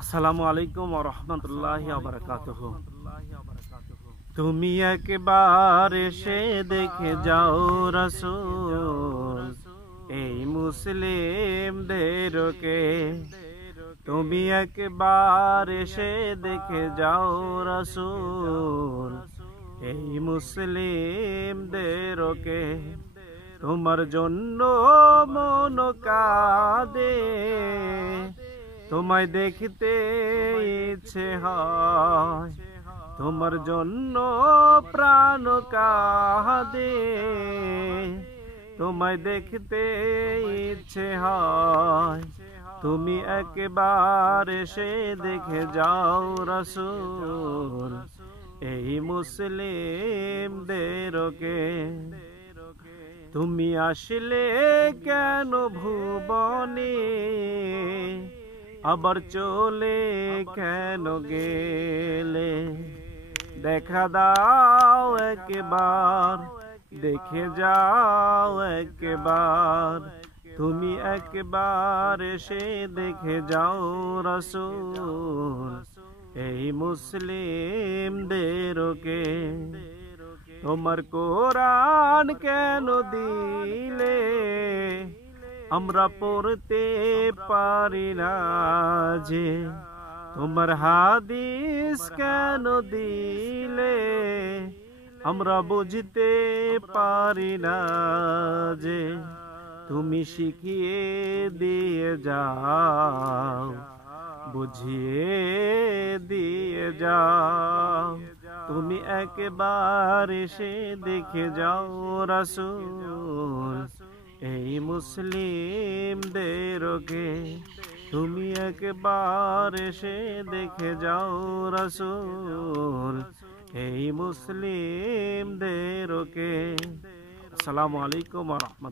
আসসালামু আলাইকুম ওয়া রাহমাতুল্লাহি ওয়া বারাকাতুহু। তুমি একবার এসে দেখে যাও রাসূল এই মুসলিমদেরকে। তুমি একবার এসে দেখে যাও রাসূল এই মুসলিমদেরকে। তোমার জন্য মন কাঁদে, তোমায় দেখতে ইচ্ছে হয়, তোমার জন্য প্রাণ কাঁদে, তোমায় দেখতে ইচ্ছে হয়। তুমি একবার এসে দেখে যাও রাসূল এই মুসলিমদেরকে। তুমি আসলে কেন ভুবনে, আবার চলে কেন গেলে? দেখা দাও একবার, দেখে যাও একবার। তুমি একবার এসে দেখে যাও রাসূল এই মুসলিমদেরকে। তোমার কোরআন কেন দিলে আমরা পড়তে পারি না যে? তোমার হাদিস কেন দিলে আমরা বুঝতে পারি না যে? তুমি শিখিয়ে দিয়ে যাও, বুঝিয়ে দিয়ে যাও। তুমি একবার এসে দেখে যাও রাসূল এই মুসলিমদেরকে। তুমি একবার এসে দেখে যাও রাসূল এই মুসলিমদেরকে। আসসালামু আলাইকুম ওয়া রাহমাতুল্লাহ।